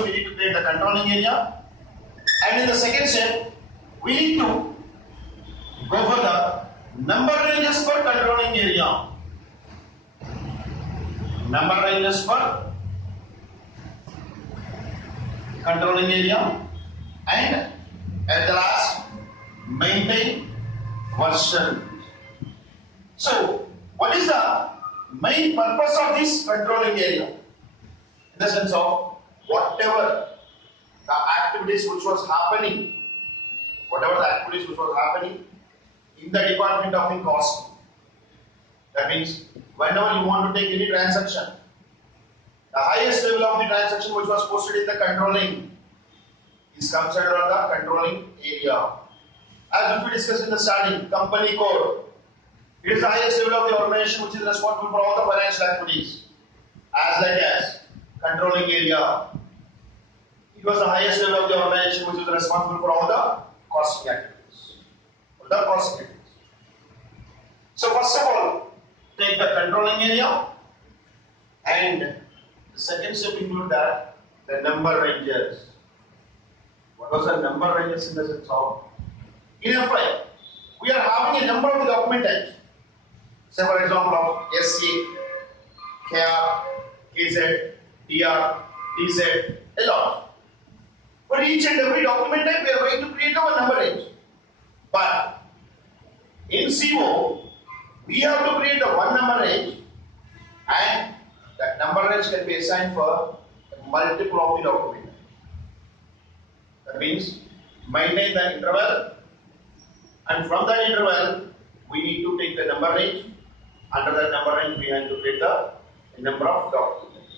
step, we need to create the controlling area. And in the second step, we need to go for the number ranges for controlling area. Number ranges for controlling area. And at the last, maintain version. So, what is the main purpose of this controlling area? In the sense of whatever the activities which was happening, in the department of the cost. That means whenever you want to take any transaction, the highest level of the transaction which was posted in the controlling is considered the controlling area. As we discussed in the starting, company code. It is the highest level of the organization which is responsible for all the financial activities, as like as controlling area. It was the highest level of the organization which is responsible for all the costing activities. So first of all, take the controlling area, and the second step include that the number ranges. What was the number ranges in the sense of? In FI, we are having a number of the document types. Say for example of SC, KR, KZ, DR, TZ, a lot. For each and every document type, we are going to create our number range. But in CO, we have to create a one number range, and that number range can be assigned for a multiple of the document. That means maintain the interval, and from that interval, we need to take the number range. Under that number range, we have to create the number of documents.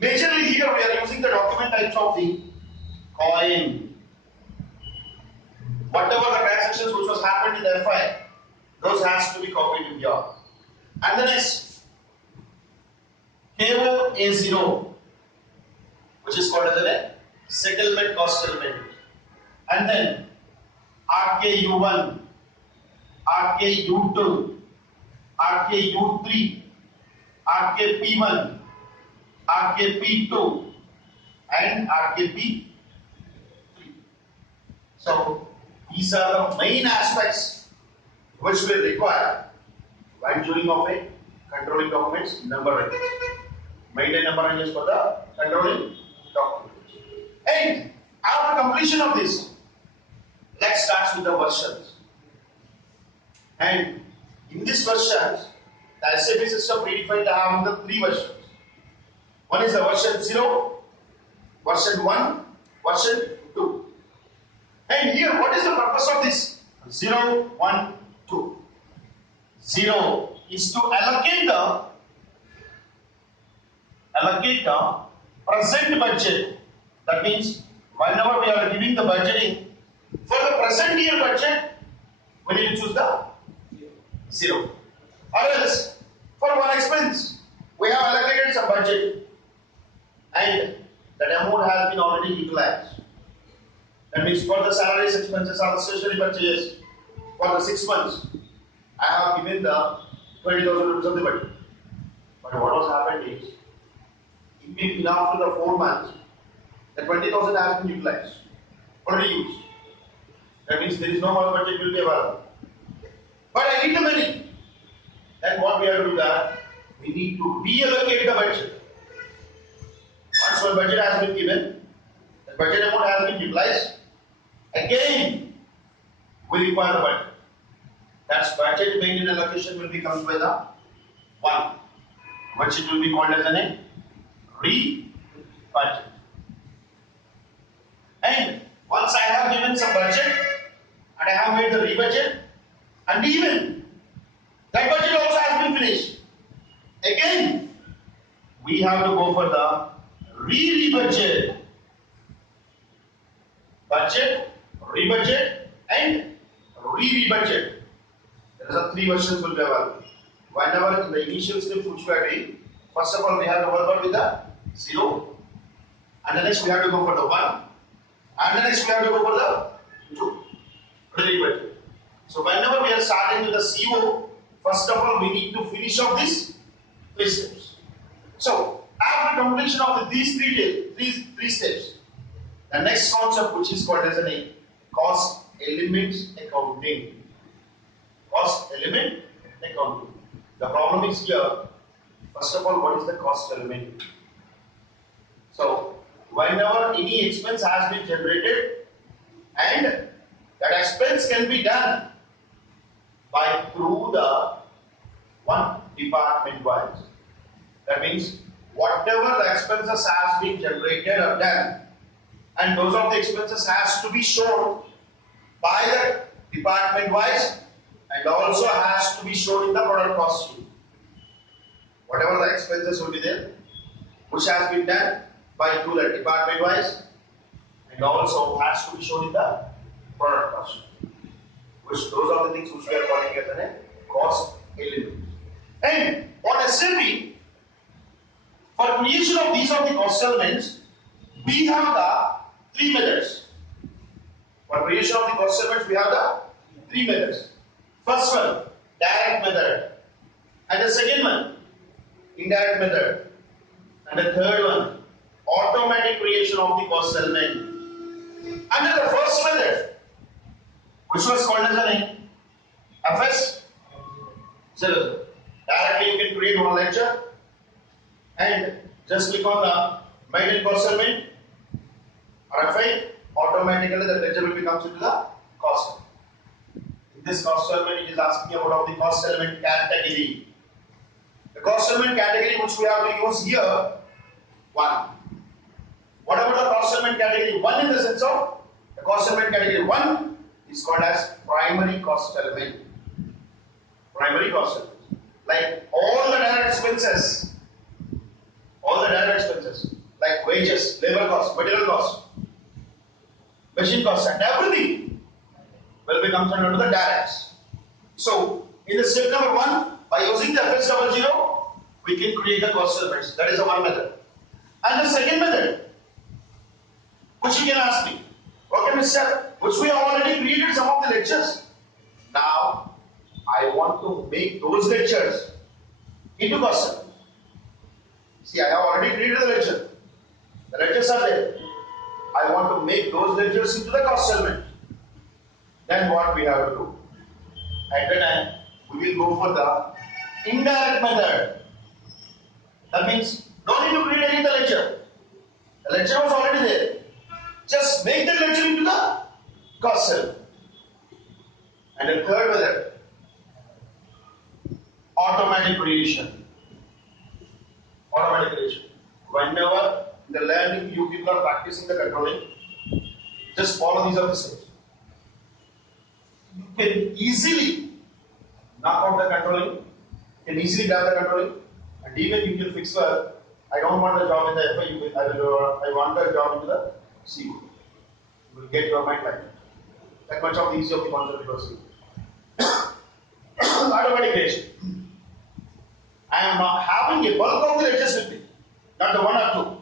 Majorly here, we are using the document types of the coin. Whatever the transactions which was happened in the FI, those has to be copied in here. And the next, KOA0, which is called as a settlement cost element. And then RKU1, RKU2, RKU3, RKP1, RKP2, and RKP3. So these are the main aspects which will require while doing of a controlling documents number range. Maintain number ranges for the controlling documents. And after completion of this, let's start with the versions. And in these versions, the SAP system predefined to have the three versions. One is the version 0, version 1, version 2. And here, what is the purpose of this? 0, 1, 2. 0 is to allocate the present budget. That means, whenever we are giving the budgeting for the present year budget, we need to choose the 0. Or else, for one expense, we have allocated some budget and that amount has been already utilized. That means for the salaries, expenses, or the stationery purchases for the 6 months, I have given the 20,000 rupees of the budget. But what was happened is, in after the 4 months, the 20,000 has been utilized, already used. That means there is no more budget will be available. But I need the money. Then what we have to do that? We need to reallocate the budget. Once one budget has been given, the budget amount has been utilized, again we require the budget. That's budget maintained allocation will become by the 1, which it will be called as a re-budget. And once I have given some budget and I have made the re-budget, and even that budget also has been finished, again we have to go for the re-budget. Budget, re-budget, and re-budget. There are 3 versions will be available. Whenever in the initial steps which we are doing, first of all we have to work out with the 0, and the next we have to go for the 1, and the next we have to go for the 2. Re-budget. So whenever we are starting with the CO, first of all we need to finish off these 3 steps. So after completion of these three steps, The next concept, which is called as a cost element accounting. Cost element accounting. The problem is here. First of all, what is the cost element? So, whenever any expense has been generated and that expense can be done by through the one department wise. That means whatever the expenses has been generated or done, and those of the expenses has to be shown by the department wise and also has to be shown in the product cost sheet. Whatever the expenses will be there, which has been done by through the department wise and also has to be shown in the product cost sheet. Which those are the things which we are calling as a cost element. And on SAP, for creation of these are the cost elements, we have the three methods. For creation of the cost elements, we have the three methods. First one, direct method. And the second one, indirect method. And the third one, automatic creation of the cost element. Under the first method, which was called as the FS, so directly you can create one lecture and just click on the maintain cost element, RFI, automatically the lecture will become into the cost. In this cost element, it is asking about the cost element category. The cost element category which we have to use here, 1. What about the cost element category 1 in the sense of the cost element category 1 is called as primary cost element. Primary cost element. Like all the direct expenses, like wages, labor cost, material cost, machine cost, and everything will be comes under the directs. So, in the step number 1, by using the FS00, we can create the cost elements. That is the one method. And the second method, which you can ask me, okay, Mr. Which we have already created some of the lectures. Now, I want to make those lectures into cost element. See, I have already created the lecture. The lectures are there. I want to make those lectures into the cost element. Then what we have to do? At the time, we will go for the indirect method. That means, don't need to create any the lecture. The lecture was already there. Just make the lecture into the cost element. And the third method, automatic creation. Automatic creation. Whenever in the learning you people are practicing the controlling, just follow these steps. You can easily knock out the controlling, you can easily grab the controlling, and even you can fix for, I don't want the job in the FI, I want the job in the CO. You will get your mind like that. That much of the easy of the concept you will see. Automatic creation. I am not having a bulk of the lectures with me, not the 1 or 2.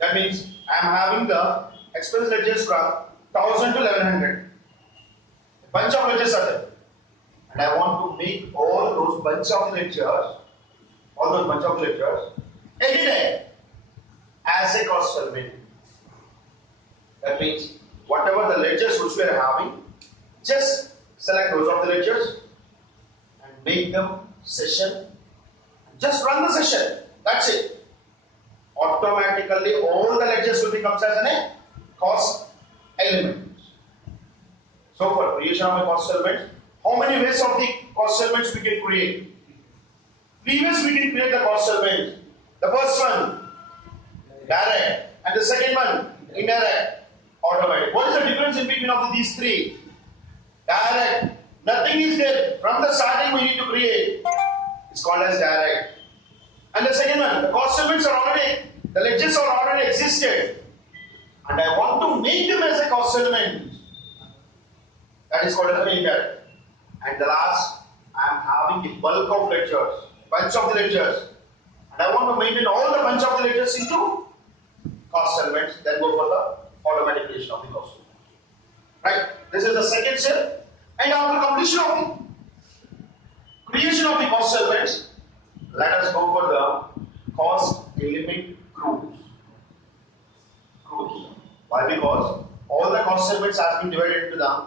That means I am having the expense lectures from 1000 to 1100. A bunch of lectures are there. And I want to make all those bunch of lectures, any day as a cost element. That means whatever the lectures which we are having, just select those of the lectures and make them session. Just run the session. That's it. Automatically all the lectures will become as a cost element. So for creation of a cost element, how many ways of the cost elements we can create? 3 ways we can create the cost element. The first one, direct, and the second one, indirect, automatic. What is the difference in between of these 3? Direct, nothing is there. From the starting we need to create. It's called as direct. And the second one, the cost elements are already, the lectures are already existed. And I want to make them as a cost element. That is called as an indirect. And the last, I am having a bulk of lectures, bunch of the lectures. And I want to maintain all the bunch of the lectures into cost elements, then go for the automatic creation of the cost element. Right? This is the second step. And after completion of the creation of the cost elements, let us go for the cost element groups. Why? Because all the cost elements has been divided into the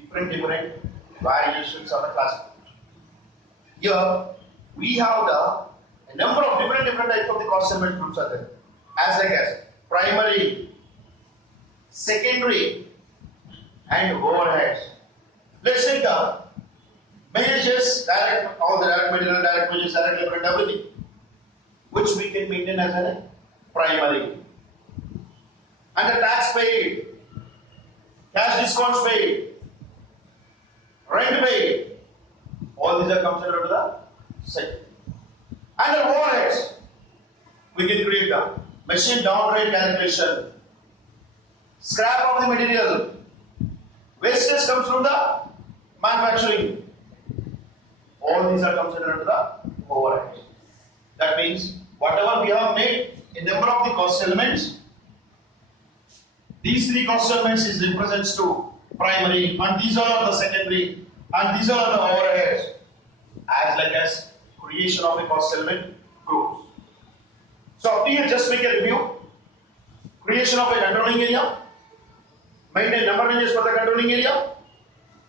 different variations of the classification. Here we have a number of different types of the cost element groups are there. As like as primary, secondary, and overheads. Let's take the wages, direct, all the direct material, direct wages, direct labor, and everything, which we can maintain as a primary. And the tax paid, cash discounts paid, rent paid, all these are considered to the second. And the overheads, we can create a machine down rate calculation, scrap of the material, wastage comes from the manufacturing. All these are considered to the overheads. That means whatever we have made a number of the cost elements, these three cost elements is represents to primary, and these are the secondary, and these are the overheads, as like as creation of a cost element groups. So here just make a review. Creation of a controlling area, maintain number ranges for the controlling area,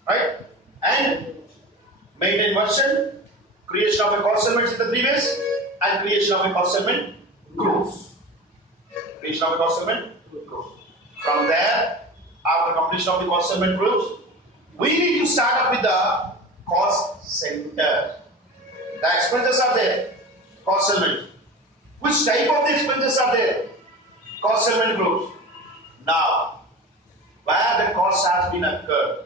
right? And maintain version, creation of a cost element in the three ways, and creation of a cost element groups. Creation of a cost element groups. From there, after completion of the cost element groups, we need to start up with the cost center. The expenses are there, cost element. Which type of the expenses are there? Cost element groups. Now, where the cost has been occurred,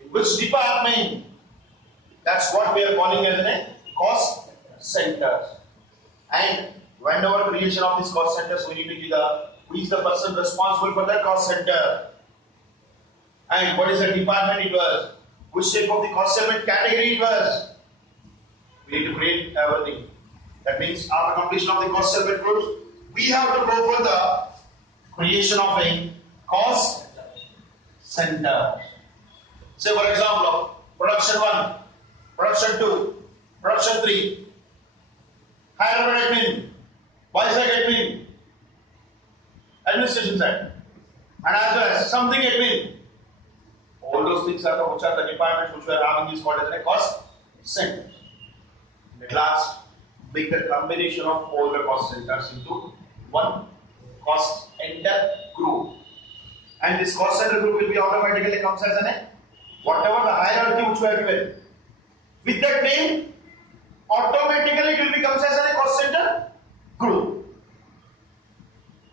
in which department, that's what we are calling as a cost centers. And whenever creation of these cost centers, we need to give the who is the person responsible for that cost center, and what is the department it was, which type of the cost element category it was. We need to create everything. That means after completion of the cost element groups, we have to go for the creation of a cost center. Say for example, production 1, production 2, production 3, Hyderabad admin, Vizag admin, administration side, and as well as something admin. All those things are which are the departments which we are having is called as a cost center. At last, make the combination of all the cost centers into one cost center group. And this cost center group will be automatically comes as an whatever the hierarchy which we have given. With that name, automatically it will become as a cost center group.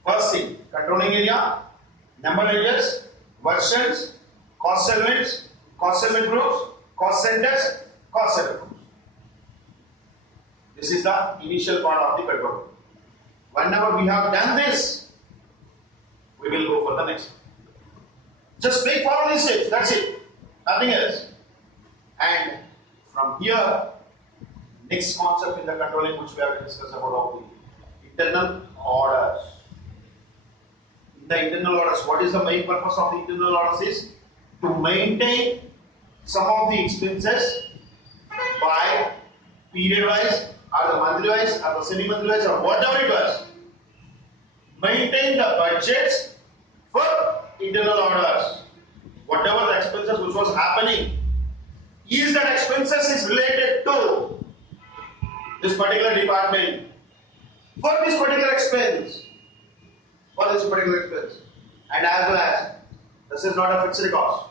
First thing, controlling area, number ranges, versions, cost elements, cost element groups, cost centers, cost center groups. This is the initial part of the control. Whenever we have done this, we will go for the next. Just follow these steps, that's it. Nothing else. And from here, next concept in the controlling which we have to discuss about the internal orders. In the internal orders, what is the main purpose of the internal orders is to maintain some of the expenses by period wise, or the monthly wise, or the semi-monthly wise, or whatever it was. Maintain the budgets for internal orders. Whatever the expenses which was happening, is that expenses is related to this particular department for this particular expense. And as well as this is not a fixed cost.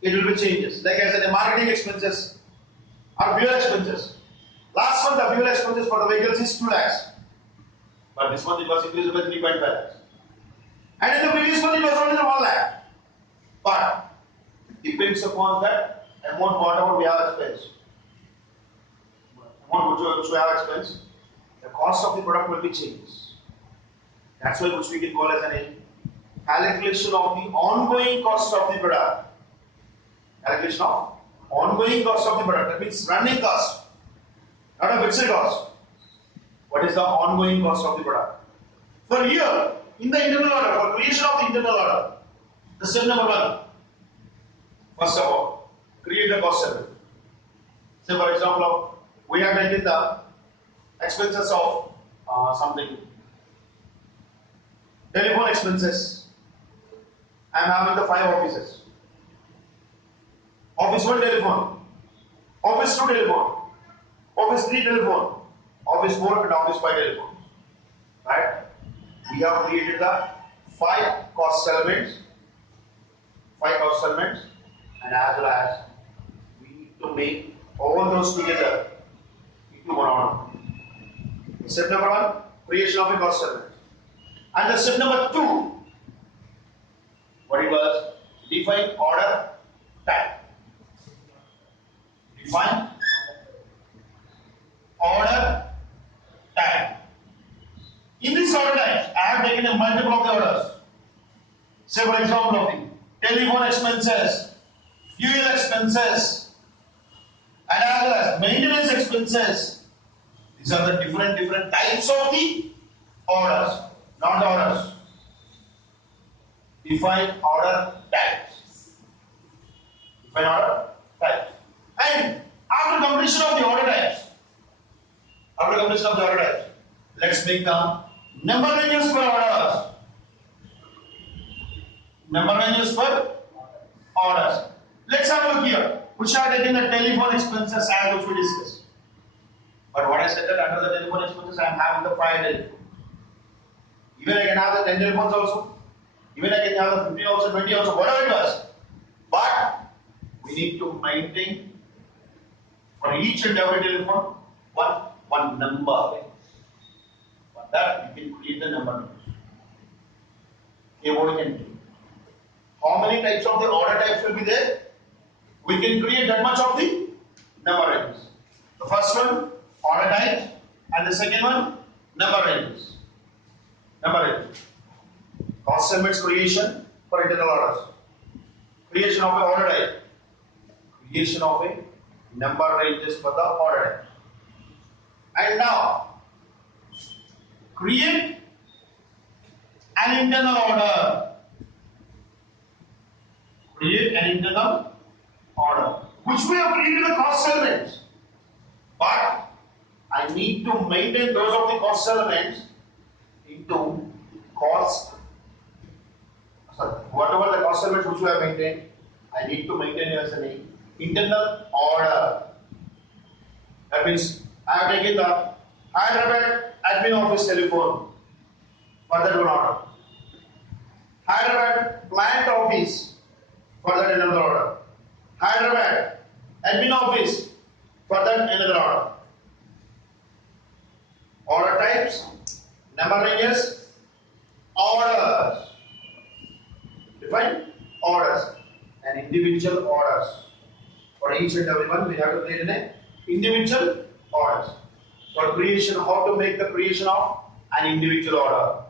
It will be changes. Like I said, the marketing expenses or fuel expenses. Last month the fuel expenses for the vehicles is 2 lakhs. But this month it was increased by 3.5 lakhs. And in the previous month it was only 1 lakh. But it depends upon that amount whatever we have expense. Amount which we have expense, the cost of the product will be changed. That's why which we can call as an calculation of the ongoing cost of the product. Calculation of ongoing cost of the product. That means running cost, not a fixed cost. What is the ongoing cost of the product? For here, in the internal order, for creation of the internal order, the step number 1. First of all, create a cost center. Say for example, we have taken the expenses of something Telephone expenses. I am having the 5 offices. Office 1 telephone, Office 2 telephone, Office 3 telephone, Office 4 and Office 5 telephone. Right? We have created the 5 cost elements, and as well as we need to make all those together into one order. Step number 1, creation of a cost element. And the step number 2, what it was? Define order type. Define order type. In this order type, I have taken a multiple of the orders. Say for example of the telephone expenses, fuel expenses, and as well as maintenance expenses. These are the different types of the orders, not orders. Define order types. Define order types. And after completion of the order types, let's make the number ranges for orders. Number ranges for orders. Let's have a look here. Which are taking the telephone expenses as which we discussed. But what I said that under the telephone expenses, I am having the 5 telephones. Even I can have the 10 telephones also. Even I can have the 15 also, 20 also, whatever it was. But we need to maintain for each and every telephone one number. For that we can create the number. Okay, what we can do? How many types of the order types will be there? We can create that much of the number ranges. The first one, order type, and the second one, number ranges. Cost elements creation for internal orders. Creation of an order type. Creation of a number ranges for the order type. And now, create an internal order. Create an internal order, which we have created the cost elements. But I need to maintain those of the cost elements into cost. Whatever the cost elements which we have maintained, I need to maintain as an internal order. That means I have taken the Hyderabad admin office telephone for that one order. Hyderabad client office for that another order. Hyderabad admin office for that another order. Order types, number ranges, orders. Define orders and individual orders. For each and every one, we have to create an individual orders. For creation, how to make the creation of an individual order.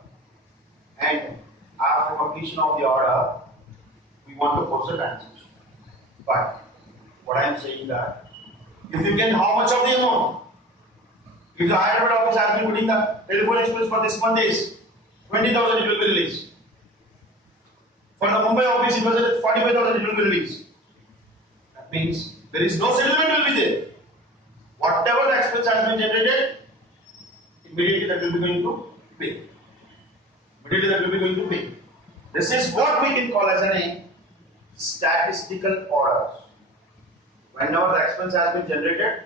And after completion of the order, we want to post a transaction. But what I am saying that if you get how much of the amount, if the Hyderabad office has been putting the telephone expense for this month is 20,000, it will be released. For the Mumbai office, it was at 45,000, it will be released. That means there is no settlement will be there. Whatever the expense has been generated, immediately that will be going to pay. This is what we can call as a statistical orders. Whenever the expense has been generated,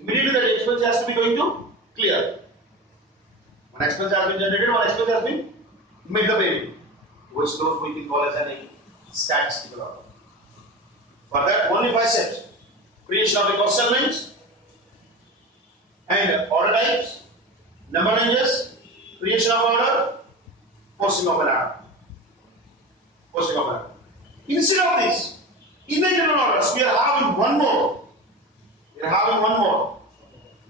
immediately the expense has to be going to clear. One expense has been generated, one expense has been made the payment, which those we can call as a statistical order. For that, only 5 steps: creation of the cost elements and order types, number ranges, creation of order, posting of an order. Instead of this, in the general orders, we are having one more.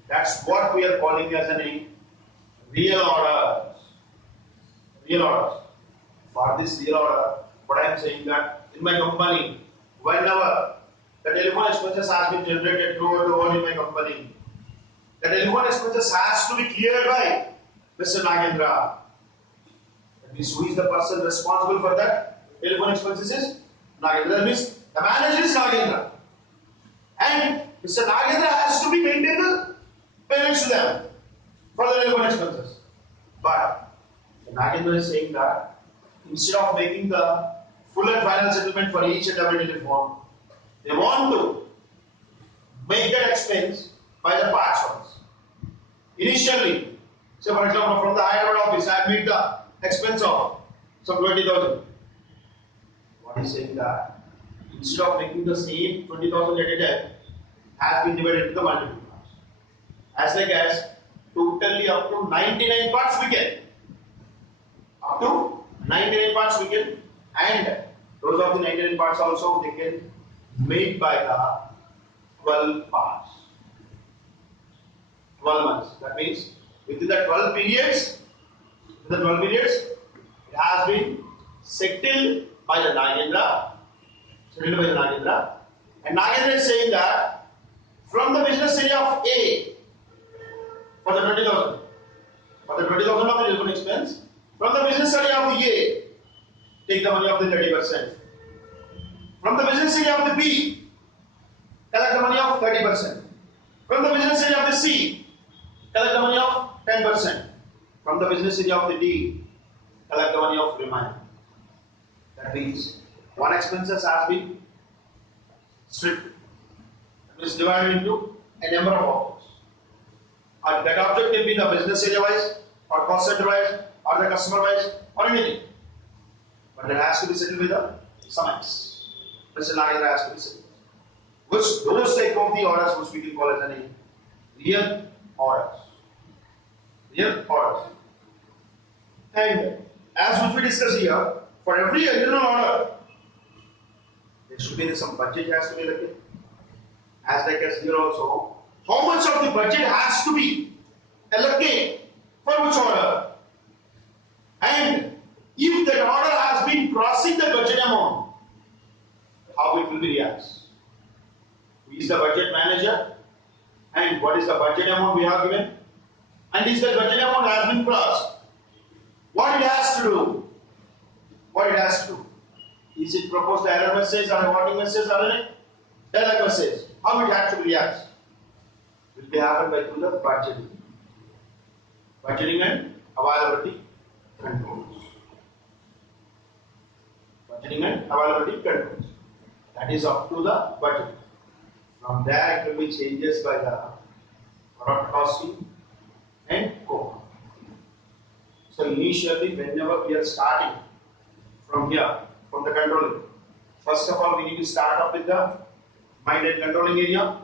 That's what we are calling as a real orders. For this real order, what I am saying that in my company, whenever the telephone expenses has been generated throughout the world in my company, the telephone expenses has to be cleared by Mr. Nagendra. That means who is the person responsible for that telephone expenses is Nagendra. That means the manager is Nagendra. And Mr. Nagendra has to be maintained the payments to them for the telephone expenses. But the Nagendra is saying that instead of making the full and final settlement for each and every telephone, they want to make that expense by the parts ones. Initially, say for example, from the higher office, I made the expense of some 20,000. What is saying that instead of making the same 20,000 at a time, has been divided into the multiple parts. As like as totally up to 99 parts we can. Up to 99 parts we can, and those of the 99 parts also they can made by the 12 parts. 12 months. That means within the 12 periods, it has been settled by the Nagendra. And Nagendra is saying that from the business area of A for the 20,000, of the telephone expense, from the business area of the A, take the money of the 30%. From the business area of the B, collect the money of 30%. From the business area of the C, collect the money of 10%. From the business area of the D, collect the money of remainder. That means one expenses has been stripped. It is divided into a number of objects. And that object can be the business area wise, or cost center wise, or the customer wise, or anything. But it has to be settled with a sum X. Mr. Nagendra has to be settled. Which those type of the orders which we can call as any real orders. Real orders. And as which we discussed here, for every internal order, there should be some budget has to be allocated. As like as here also, how much of the budget has to be allocated for which order? And if that order has been crossing the budget amount, how it will be reacted? Who is the budget manager? And what is the budget amount we have given? And if the budget amount has been crossed, what it has to do? What it has to do? Is it proposed the error message or a warning message or an error message? How it has to react? Will be happened by through the budgeting. Budgeting and availability controls. Budgeting and availability controls. That is up to the budget. From there it will be changes by the product costing and co. So initially whenever we are starting from here, from the controlling, first of all we need to start up with the mind and controlling area,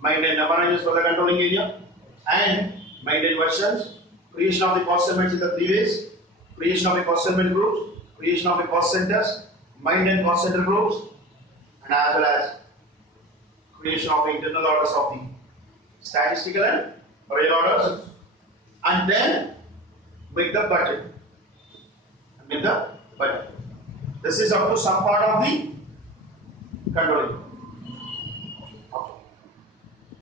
mind and number ranges for the controlling area, and mind and versions, creation of the cost segments in the 3 ways, creation of the cost segment groups, creation of the cost centers, mind and cost center groups, and as well as creation of the internal orders of the statistical and real orders, and then make the budget. This is up to some part of the controlling.